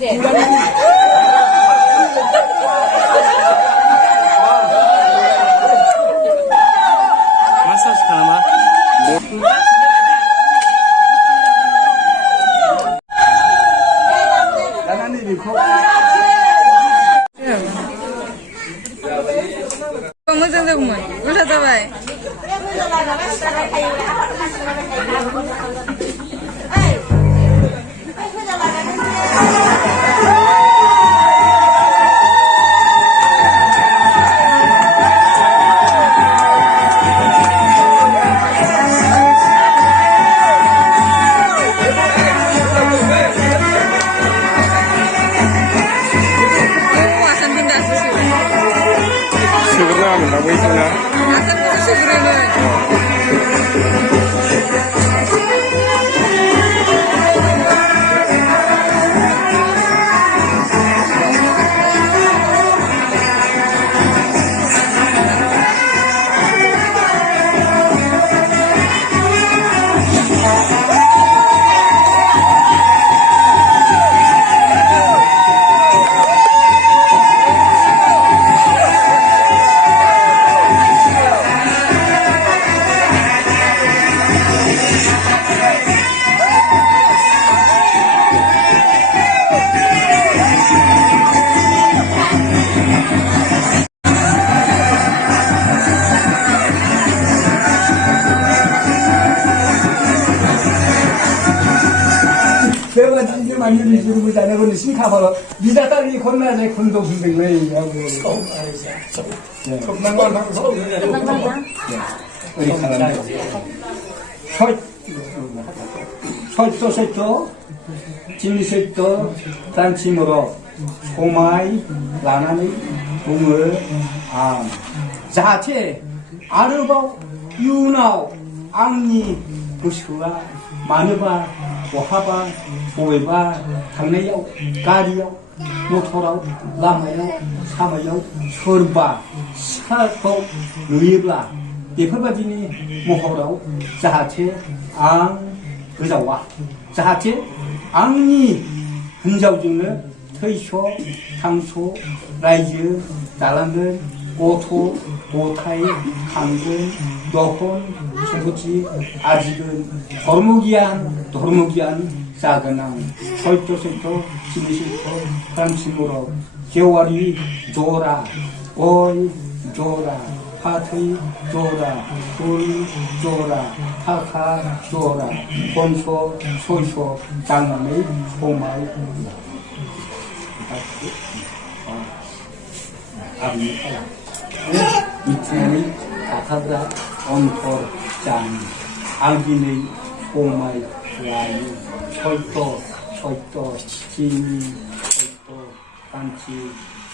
Massaj खालामा लानानै बेखौ मोजां जागौमोन उल्था जाबाय Sebenarnya apa itu nak? akan sebenarnya 제가 이제 많이 리뷰를 다녀보니 심카바로 니자 딸이 건너야 건도 순백네 하고 겁난만 하고 우리 가는 설도 설도 진리설도 단침으로 소마이 라나니 동을 자체 아르바우 유나우 앙니 부슈와 마누바 बहाबा बबेबा थांनायाव गारियाव मटराव लामायाव सामायाव सोरबा सिखाखौ नुयोब्ला बेफोरबायदिनि महराव जाहाथे आं गोजावा जाहाथे आंनि हिनजावजोंनो थैस' थांस' रायजो जालांगोन गथ' गथाय खांगोन दहन सम्पति आरजिगोन धर्म गियान जागोन आं सैथो सिनि सैथो सानसिमराव जेवारि जरा गय जरा फाथै जरा फुल जरा थाखा जरा पन्स' सयस' दांनानै समाय आंनि खाला मिथिनानै थाखाग्रा अन्तर जानि आं दिनै समाय लायो सैथो सिनि सैथो खान्थि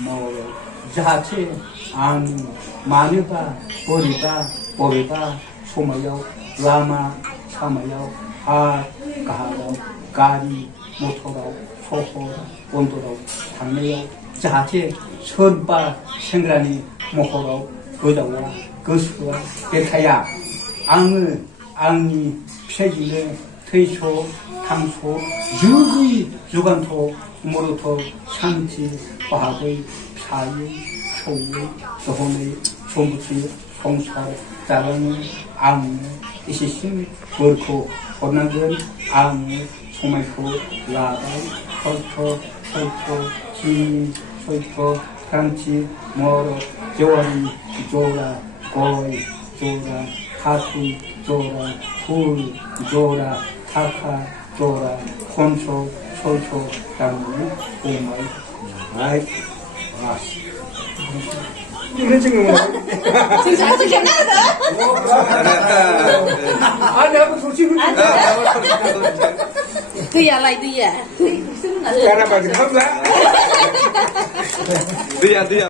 मावो जाहाथे आं मानोबा बबेबा समायाव लामा सामायाव हा गाहायाव गारि मटराव सहर बन्दराव थांनायाव जाहाथे सोरबा सेंग्रानि महराव गोजावा गोसोआ बेरखाया आङो आंनि फिसायजोंनो थैस' थांस' जुगि जुगान्थ' मरथ' सान्थि बाहागै फिसायै सौयै दहनै सम्पति संसार जालांनो आङो एसेसिम बोरखौ हरनांगोन आङो समायखौ लाबाय सैथो सिनि सैथो क्रान्ति मरद जेवारि जरा गय जरा फाथै जरा फुल जरा थाखा जरा पन्स' सयस' दांनानै समाय 이런 지금 아주 괜찮다 아니 한번 솔직히 그야 라이드야 하나 가지고 한다 Dia